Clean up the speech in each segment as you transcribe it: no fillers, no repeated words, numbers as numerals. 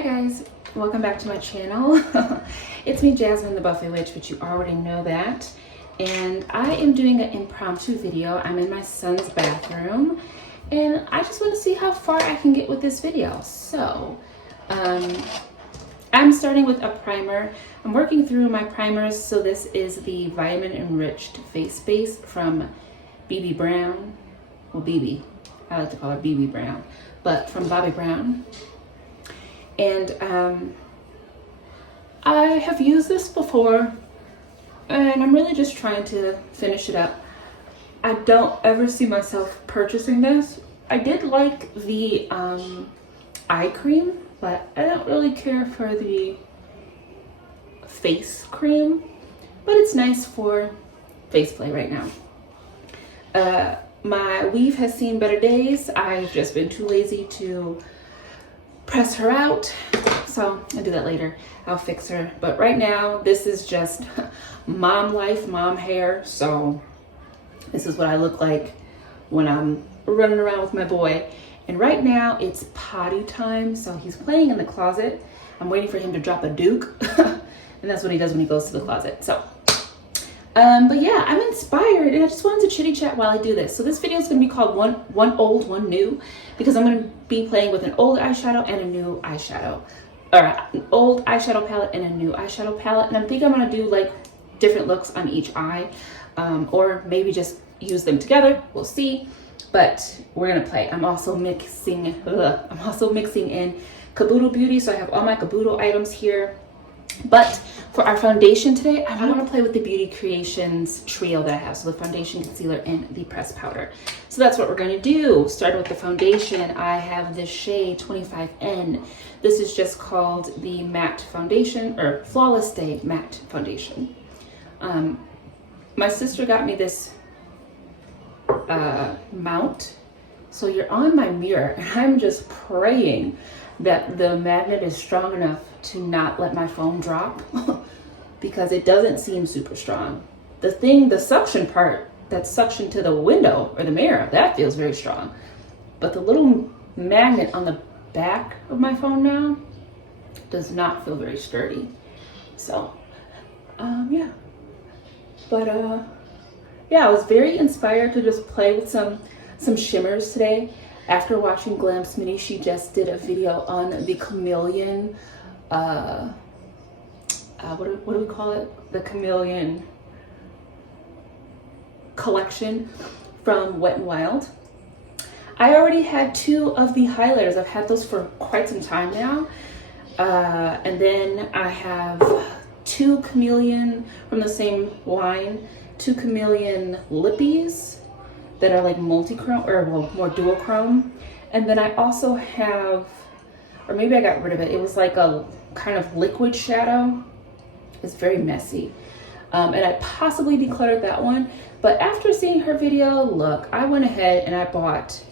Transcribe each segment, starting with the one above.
Hi guys, welcome back to my channel. It's me, Jasmine the Buffet Witch, but you already know that. And I am doing an impromptu video. I'm in my son's bathroom and I just want to see how far I can get with this video. So, I'm starting with a primer. I'm working through my primers. So this is the Vitamin Enriched Face Base from BB Brown. Well, BB. I like to call her BB Brown, but from Bobbi Brown. And I have used this before and I'm really just trying to finish it up. I don't ever see myself purchasing this. I did like the eye cream, but I don't really care for the face cream, but it's nice for face play right now. My weave has seen better days. I've just been too lazy to press her out, so I'll do that later. I'll fix her, but right now this is just mom life, mom hair. So this is what I look like when I'm running around with my boy. And right now it's potty time, so he's playing in the closet. I'm waiting for him to drop a duke and that's what he does when he goes to the closet. So but yeah, I'm inspired and I just wanted to chitty chat while I do this. So this video is going to be called one old, one new, because I'm going to be playing with an old eyeshadow and a new eyeshadow, or an old eyeshadow palette and a new eyeshadow palette. And I think I'm going to do like different looks on each eye, or maybe just use them together. We'll see, but we're going to play. I'm also mixing in Kaboodle Beauty. So I have all my Kaboodle items here. But for our foundation today, I want to play with the Beauty Creations trio that I have. So the foundation, concealer, and the pressed powder. So that's what we're going to do. Starting with the foundation, I have this shade 25N. This is just called the Matte Foundation, or Flawless Day Matte Foundation. My sister got me this mount. So you're on my mirror, and I'm just praying that the magnet is strong enough to not let my phone drop because it doesn't seem super strong. The suction part that's suction to the window or the mirror, that feels very strong. But the little magnet on the back of my phone now does not feel very sturdy. So, yeah. But, yeah, I was very inspired to just play with some shimmers today. After watching Glam Smitty, she just did a video on the Chameleon, what do we call it? The Chameleon collection from Wet n Wild. I already had two of the highlighters. I've had those for quite some time now. And then I have two Chameleon from the same line, two Chameleon lippies that are like multi-chrome, or well, more dual chrome. And then I also have, or maybe I got rid of it. It was like a kind of liquid shadow. It's very messy. And I possibly decluttered that one. But after seeing her video, look, I went ahead and I bought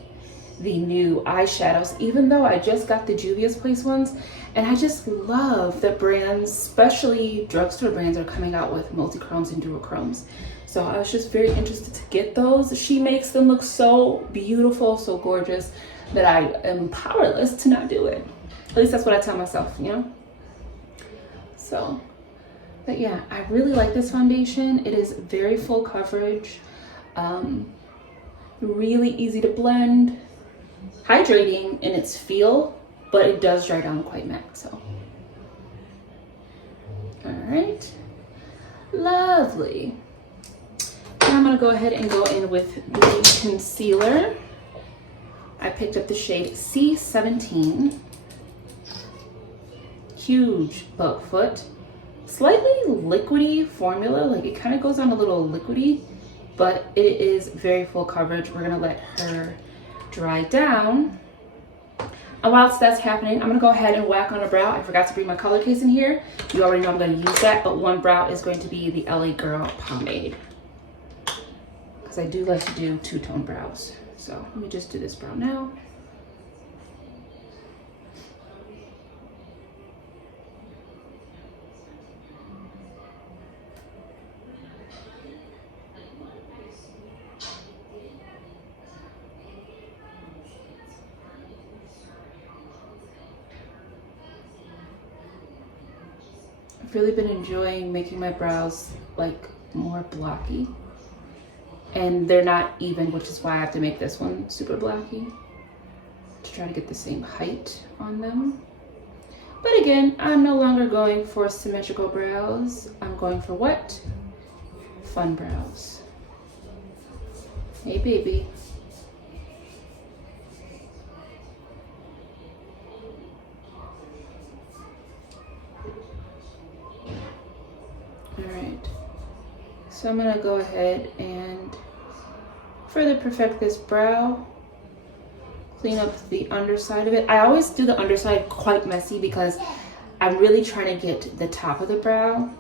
the new eyeshadows, even though I just got the Juvia's Place ones. And I just love that brands, especially drugstore brands, are coming out with multi-chromes and duochromes. So I was just very interested to get those. She makes them look so beautiful, so gorgeous, that I am powerless to not do it. At least that's what I tell myself, you know? So, but yeah, I really like this foundation. It is very full coverage, really easy to blend, hydrating in its feel, but it does dry down quite matte, so. All right, lovely. Now I'm gonna go ahead and go in with the concealer. I picked up the shade C17. Huge bug foot. Slightly liquidy formula, like it kind of goes on a little liquidy, but it is very full coverage. We're gonna let her dry down. And whilst that's happening, I'm gonna go ahead and whack on a brow. I forgot to bring my color case in here. You already know I'm gonna use that, but one brow is going to be the LA Girl Pomade. I do like to do two-tone brows. So let me just do this brow now. I've really been enjoying making my brows like more blocky. And they're not even, which is why I have to make this one super blocky to try to get the same height on them. But again, I'm no longer going for symmetrical brows. I'm going for what? Fun brows. Hey, baby. All right. So I'm gonna go ahead and further perfect this brow. Clean up the underside of it. I always do the underside quite messy because I'm really trying to get the top of the brow,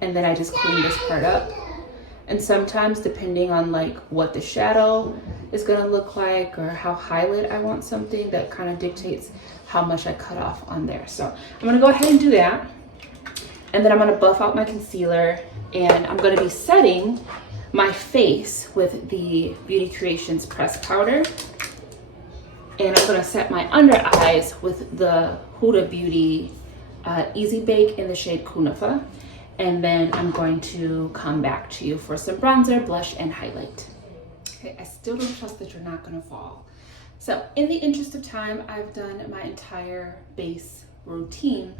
and then I just clean this part up. And sometimes, depending on like what the shadow is gonna look like or how highlight I want something, that kind of dictates how much I cut off on there. So I'm gonna go ahead and do that. And then I'm gonna buff out my concealer, and I'm gonna be setting my face with the Beauty Creations pressed powder. And I'm gonna set my under eyes with the Huda Beauty Easy Bake in the shade Kunafa. And then I'm going to come back to you for some bronzer, blush, and highlight. Okay, I still don't trust that you're not gonna fall. So in the interest of time, I've done my entire base routine.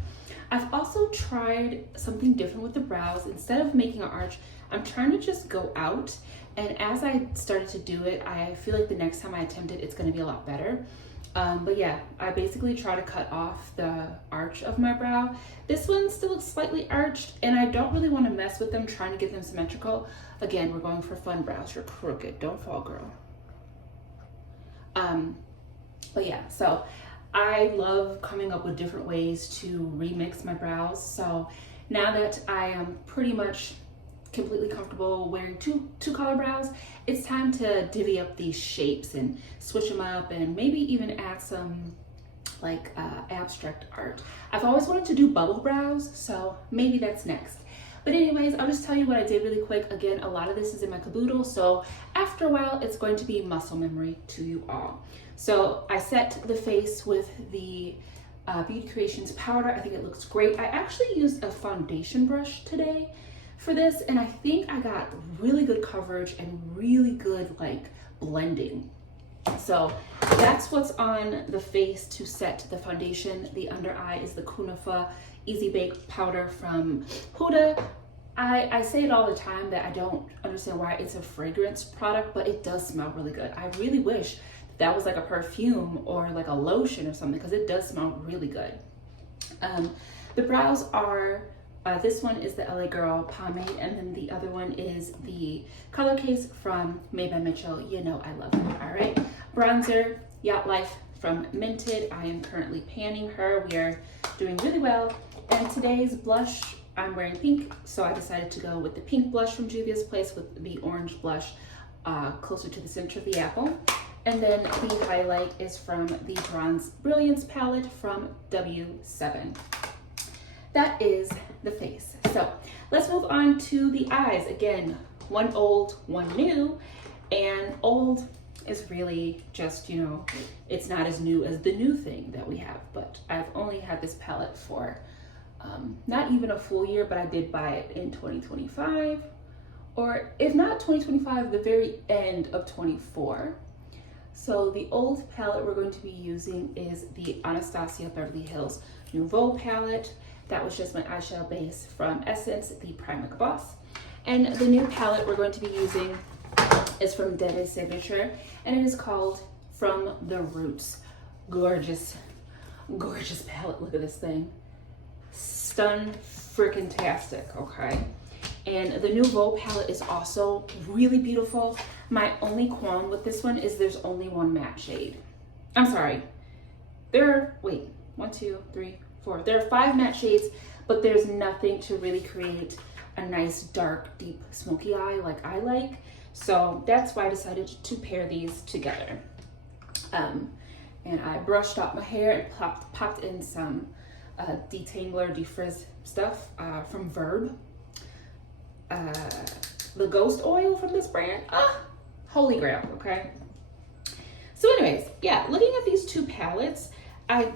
I've also tried something different with the brows. Instead of making an arch, I'm trying to just go out. And as I started to do it, I feel like the next time I attempt it, it's gonna be a lot better. But yeah, I basically try to cut off the arch of my brow. This one still looks slightly arched, and I don't really wanna mess with them, trying to get them symmetrical. Again, we're going for fun brows. You're crooked, don't fall, girl. But yeah, so I love coming up with different ways to remix my brows. So now that I am pretty much completely comfortable wearing two color brows, it's time to divvy up these shapes and switch them up, and maybe even add some like abstract art. I've always wanted to do bubble brows, so maybe that's next. But anyways, I'll just tell you what I did really quick. Again, a lot of this is in my caboodle, so after a while, it's going to be muscle memory to you all. So I set the face with the Beauty Creations powder. I think it looks great. I actually used a foundation brush today for this, and I think I got really good coverage and really good like blending. So that's what's on the face to set the foundation. The under eye is the Kunafa Easy Bake powder from Huda. I say it all the time that I don't understand why it's a fragrance product, but it does smell really good. I really wish that was like a perfume or like a lotion or something, because it does smell really good. The brows are, this one is the LA Girl pomade, and then the other one is the Color Case from Made by Mitchell. You know I love her. All right, bronzer, Yacht Life from Minted. I am currently panning her. We are doing really well. And today's blush, I'm wearing pink, so I decided to go with the pink blush from Juvia's Place with the orange blush closer to the center of the apple. And then the highlight is from the Bronze Brilliance palette from W7. That is the face. So let's move on to the eyes. Again, one old, one new. And old is really just, you know, it's not as new as the new thing that we have. But I've only had this palette for not even a full year, but I did buy it in 2025. Or if not 2025, the very end of 24. So the old palette we're going to be using is the Anastasia Beverly Hills Nouveau palette. That was just my eyeshadow base from Essence, the Primark Boss. And the new palette we're going to be using is from Dede Signature, and it is called From the Roots. Gorgeous, gorgeous palette. Look at this thing. Stun-frickin-tastic, okay? And the Nouveau palette is also really beautiful. My only qualm with this one is there's only one matte shade. I'm sorry. There are, wait, 1, 2, 3, 4. There are 5 matte shades, but there's nothing to really create a nice, dark, deep, smoky eye like I like. So that's why I decided to pair these together. And I brushed out my hair and popped in some detangler, defrizz stuff from Verb. The Ghost Oil from this brand, holy grail, okay? So anyways, yeah, looking at these two palettes, I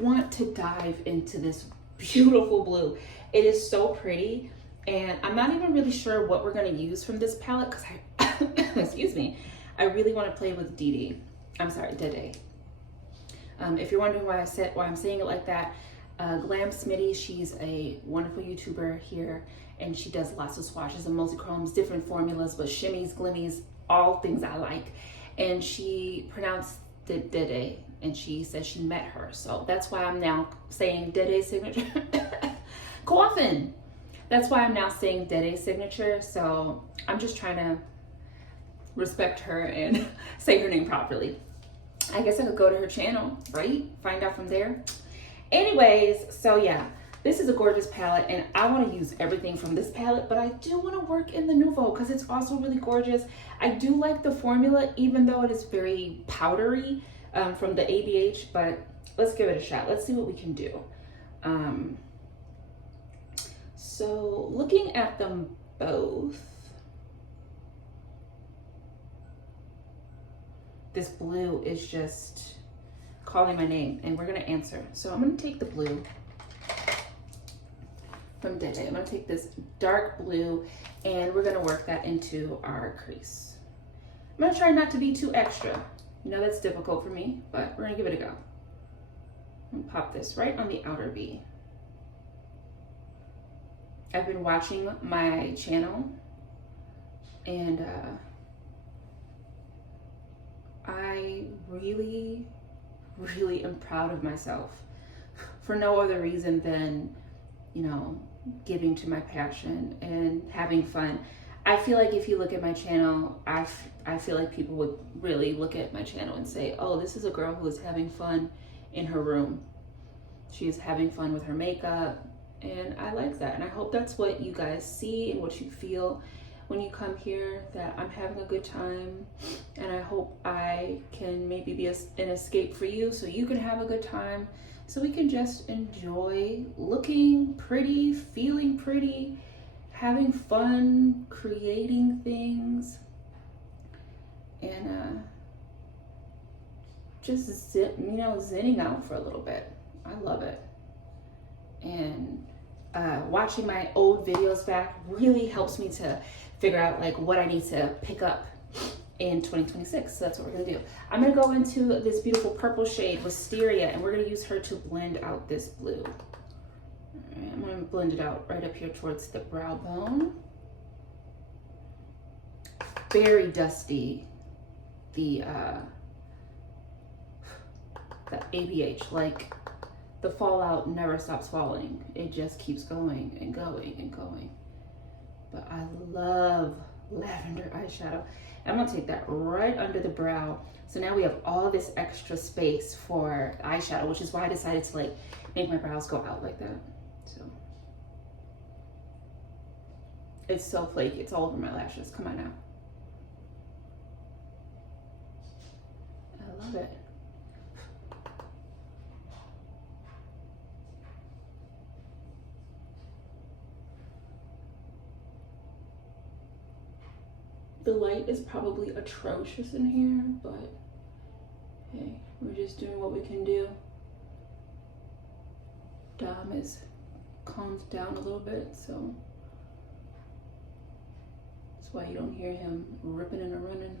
want to dive into this beautiful blue. It is so pretty. And I'm not even really sure what we're gonna use from this palette because excuse me, I really want to play with Dede. I'm sorry, Dede. If you're wondering why I'm saying it like that, Glam Smitty, she's a wonderful YouTuber here, and she does lots of swatches and multi-chromes, different formulas, but shimmies, glimmies, all things I like. And she pronounced it Dede, and she says she met her. So that's why I'm now saying Dede's signature. Coffin. That's why I'm now saying Dede's signature. So I'm just trying to respect her and say her name properly. I guess I could go to her channel, right? Find out from there. Anyways, so yeah, this is a gorgeous palette, and I want to use everything from this palette, but I do want to work in the Nouveau because it's also really gorgeous. I do like the formula, even though it is very powdery from the ABH, but let's give it a shot. Let's see what we can do. So looking at them both, this blue is just calling my name, and we're gonna answer. So I'm gonna take the blue from Dede. I'm gonna take this dark blue, and we're gonna work that into our crease. I'm gonna try not to be too extra. You know that's difficult for me, but we're gonna give it a go. I'm gonna pop this right on the outer V. I've been watching my channel, and I really am proud of myself for no other reason than, you know, giving to my passion and having fun. I feel like if you look at my channel, I feel like people would really look at my channel and say, oh, this is a girl who is having fun in her room. She is having fun with her makeup, and I like that. And I hope that's what you guys see and what you feel when you come here, that I'm having a good time, and I hope I can maybe be an escape for you so you can have a good time, so we can just enjoy looking pretty, feeling pretty, having fun, creating things, and just zenning out for a little bit. I love it. And watching my old videos back really helps me to figure out like what I need to pick up in 2026. So that's what we're gonna do. I'm gonna go into this beautiful purple shade, Wisteria, and we're gonna use her to blend out this blue. All right, I'm gonna blend it out right up here towards the brow bone. Very dusty, the ABH, like the fallout never stops falling. It just keeps going and going and going. But I love lavender eyeshadow. I'm gonna take that right under the brow. So now we have all this extra space for eyeshadow, which is why I decided to like make my brows go out like that. So it's so flaky, it's all over my lashes. Come on now. I love it. The light is probably atrocious in here, but hey, we're just doing what we can do. Dom is calmed down a little bit, so that's why you don't hear him ripping and running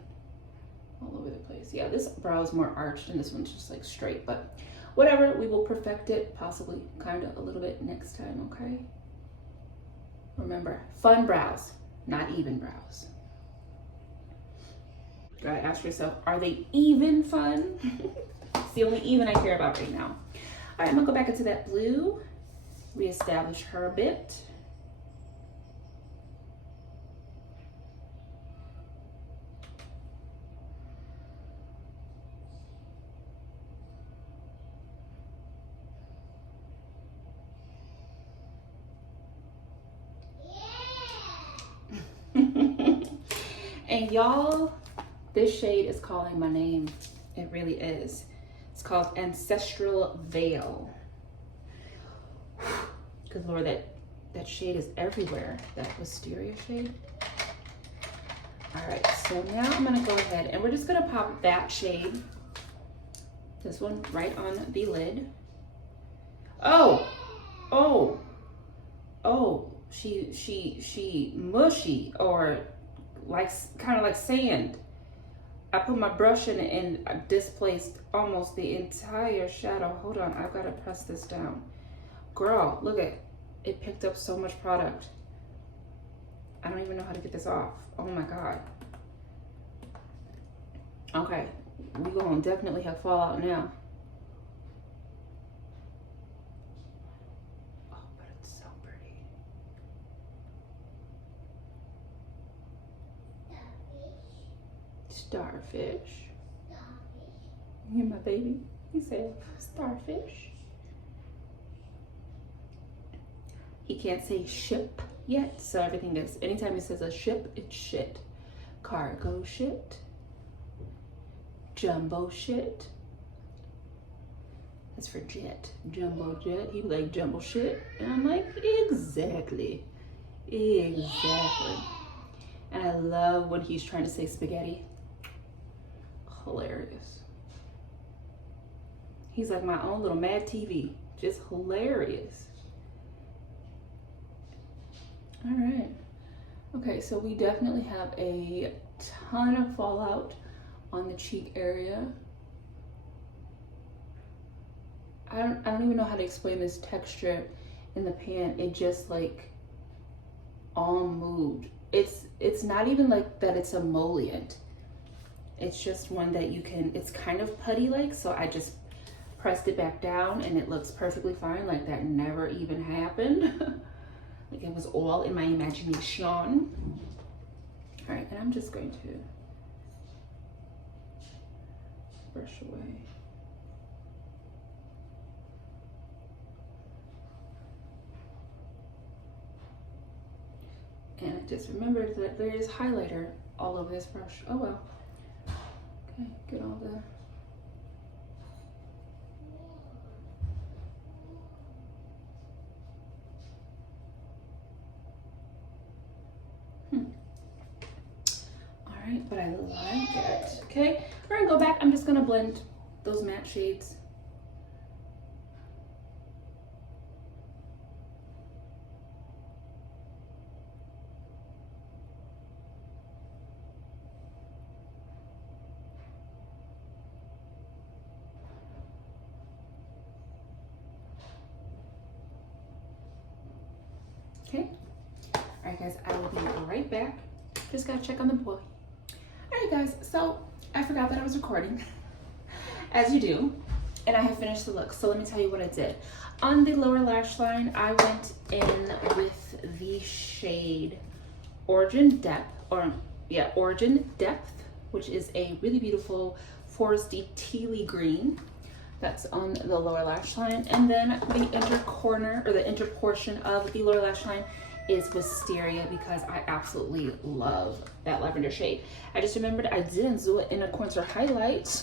all over the place. Yeah, this brow is more arched and this one's just like straight, but whatever, we will perfect it, possibly kind of a little bit next time, okay? Remember, fun brows, not even brows. Gotta ask yourself, are they even fun? It's the only even I care about right now. All right, I'm gonna go back into that blue, reestablish her a bit. And y'all, this shade is calling my name. It really is. It's called Ancestral Veil. Good Lord, that shade is everywhere. That Wisteria shade. All right, so now I'm gonna go ahead and we're just gonna pop that shade, this one, right on the lid. Oh, oh, she mushy, or like kind of like sand. I put my brush in it and I displaced almost the entire shadow. Hold on, I've got to press this down. Girl, look at it, picked up so much product. I don't even know how to get this off. Oh my God. Okay, we gonna definitely have fallout now. Oh, but it's so pretty. Starfish. You hear my baby? He said starfish. He can't say ship yet, so everything is, anytime he says a ship, it's shit. Cargo shit. Jumbo shit. That's for jet. Jumbo jet. He be like, jumbo shit. And I'm like, exactly. Exactly. And I love when he's trying to say spaghetti. Hilarious. He's like my own little Mad TV. Just hilarious. All right. Okay, so we definitely have a ton of fallout on the cheek area. I don't even know how to explain this texture in the pan. It just like all moved. It's not even like that it's emollient. It's just one that you can, it's kind of putty like, so I just pressed it back down and it looks perfectly fine, like that never even happened. Like it was all in my imagination. All right, and I'm just going to brush away. And I just remembered that there is highlighter all over this brush. Oh well. Okay, get all the all right, but I like it. Okay, we're gonna go back. I'm just gonna blend those matte shades. Okay. All right, guys, I will be right back. Just gotta check on the boy. All right, guys, so I forgot that I was recording, as you do, and I have finished the look. So let me tell you what I did. On the lower lash line, I went in with the shade Origin Depth, Origin Depth, which is a really beautiful foresty tealy green. That's on the lower lash line. And then the inner corner, or the inner portion of the lower lash line, is Wisteria, because I absolutely love that lavender shade. I just remembered I didn't do an inner corner highlight.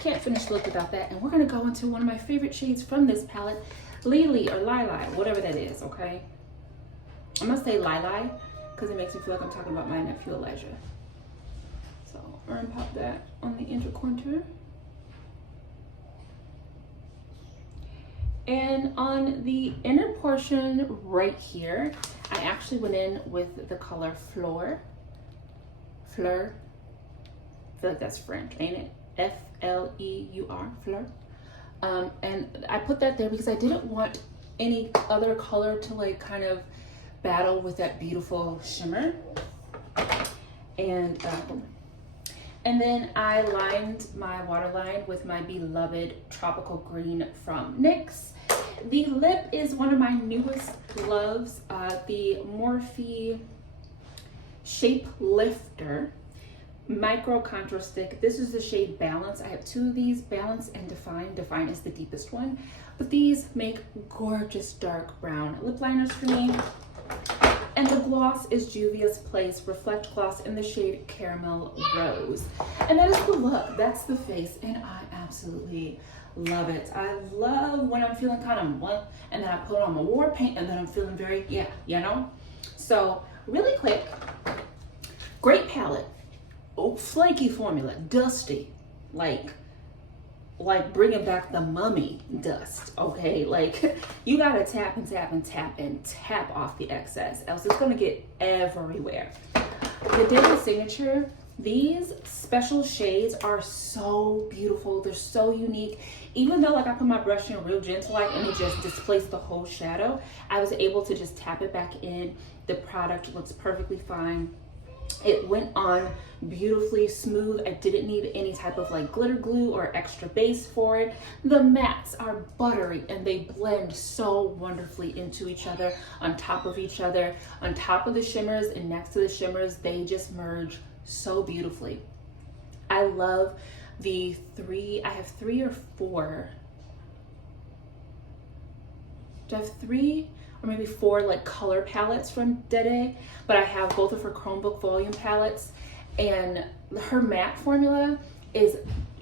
Can't finish the look without that. And we're gonna go into one of my favorite shades from this palette, Lily or Lili, whatever that is, okay? I'm gonna say Lili because it makes me feel like I'm talking about my nephew Elijah. So we're gonna pop that on the inner contour. And on the inner portion right here, I actually went in with the color Fleur. I feel like that's French, ain't it? F-L-E-U-R, Fleur. And I put that there because I didn't want any other color to like kind of battle with that beautiful shimmer. And then I lined my waterline with my beloved Tropical Green from NYX. The lip is one of my newest loves, the Morphe Shape Lifter Micro Contour Stick. This is the shade Balance. I have two of these, Balance and Define. Define is the deepest one, but these make gorgeous dark brown lip liners for me. And the gloss is Juvia's Place Reflect Gloss in the shade Caramel Rose. And that is the look, that's the face, and I absolutely love it. I love when I'm feeling kind of blunt, and then I put on my war paint, and then I'm feeling very, yeah, you know? So, really quick, great palette, flaky formula, dusty, like like bringing back the mummy dust, okay? Like you gotta tap and tap and tap and tap off the excess, else it's gonna get everywhere. The Daily Signature, these special shades are so beautiful. They're so unique. Even though like I put my brush in real gentle like and it just displaced the whole shadow, I was able to just tap it back in. The product looks perfectly fine. It went on beautifully smooth. I didn't need any type of like glitter glue or extra base for it. The mattes are buttery and they blend so wonderfully into each other, on top of each other, on top of the shimmers and next to the shimmers. They just merge so beautifully. I love the I have three or four. Do I have three or maybe four like color palettes from Dede? But I have both of her Chromebook volume palettes, and her matte formula is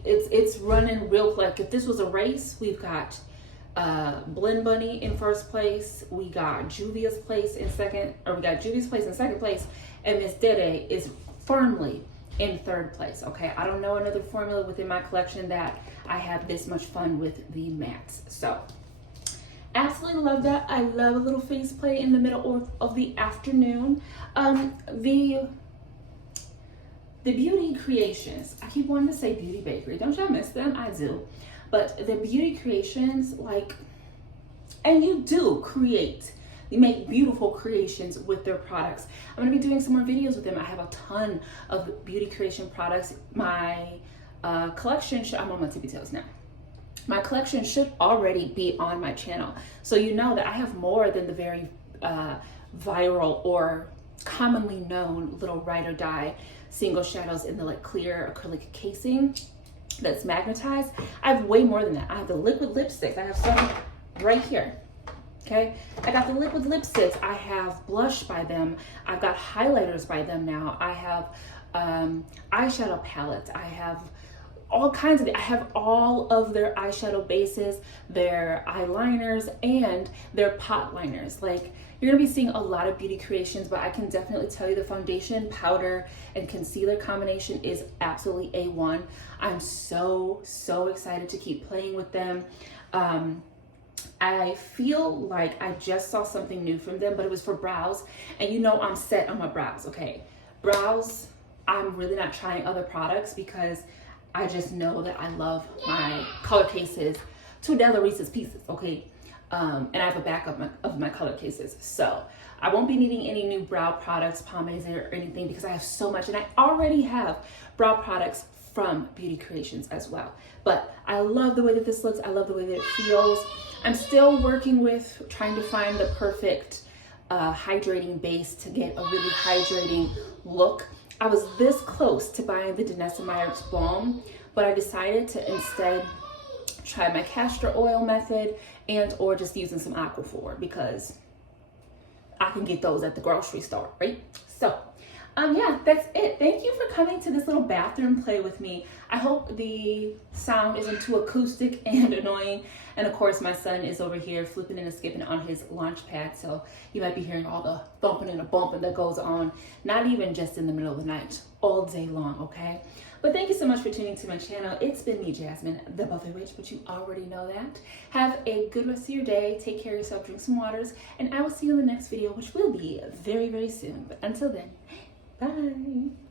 it's running real. Like if this was a race, we've got Blend Bunny in first place, we got Juvia's place in second, or we got Juvia's place in second place, and Miss Dede is firmly in third place. Okay, I don't know another formula within my collection that I have this much fun with the mattes. So absolutely love that. I love a little face play in the middle of the afternoon. The Beauty Creations, I keep wanting to say Beauty Bakery, don't y'all miss them? I do. But the Beauty Creations, like, and you do create, you make beautiful creations with their products. I'm gonna be doing some more videos with them. I have a ton of beauty creation products. My collection, I'm on my tippy toes now. My collection should already be on my channel. So you know that I have more than the very viral or commonly known little ride or die single shadows in the like clear acrylic casing that's magnetized. I have way more than that. I have the liquid lipsticks. I have some right here. Okay, I got the liquid lipsticks. I have blush by them. I've got highlighters by them now. I have eyeshadow palettes. I have all kinds of, I have all of their eyeshadow bases, their eyeliners, and their pot liners. Like, you're gonna be seeing a lot of beauty creations, but I can definitely tell you the foundation, powder, and concealer combination is absolutely A1. I'm so excited to keep playing with them. I feel like I just saw something new from them, but it was for brows, and you know I'm set on my brows, okay? Brows, I'm really not trying other products because I just know that I love my color cases to Della Reese's Pieces, okay? And I have a backup of my color cases. So I won't be needing any new brow products, pomades, or anything because I have so much. And I already have brow products from Beauty Creations as well. But I love the way that this looks. I love the way that it feels. I'm still working with trying to find the perfect hydrating base to get a really hydrating look. I was this close to buying the Danessa Myricks Balm, but I decided to instead try my castor oil method and or just using some Aquaphor because I can get those at the grocery store, right? So yeah, that's it. Thank you for coming to this little bathroom play with me. I hope the sound isn't too acoustic and annoying. And of course, my son is over here flipping and skipping on his launch pad. So you might be hearing all the thumping and the bumping that goes on, not even just in the middle of the night, all day long, okay? But thank you so much for tuning to my channel. It's been me, Jasmine, the Buffet Witch, but you already know that. Have a good rest of your day. Take care of yourself, drink some waters, and I will see you in the next video, which will be very, very soon. But until then, bye.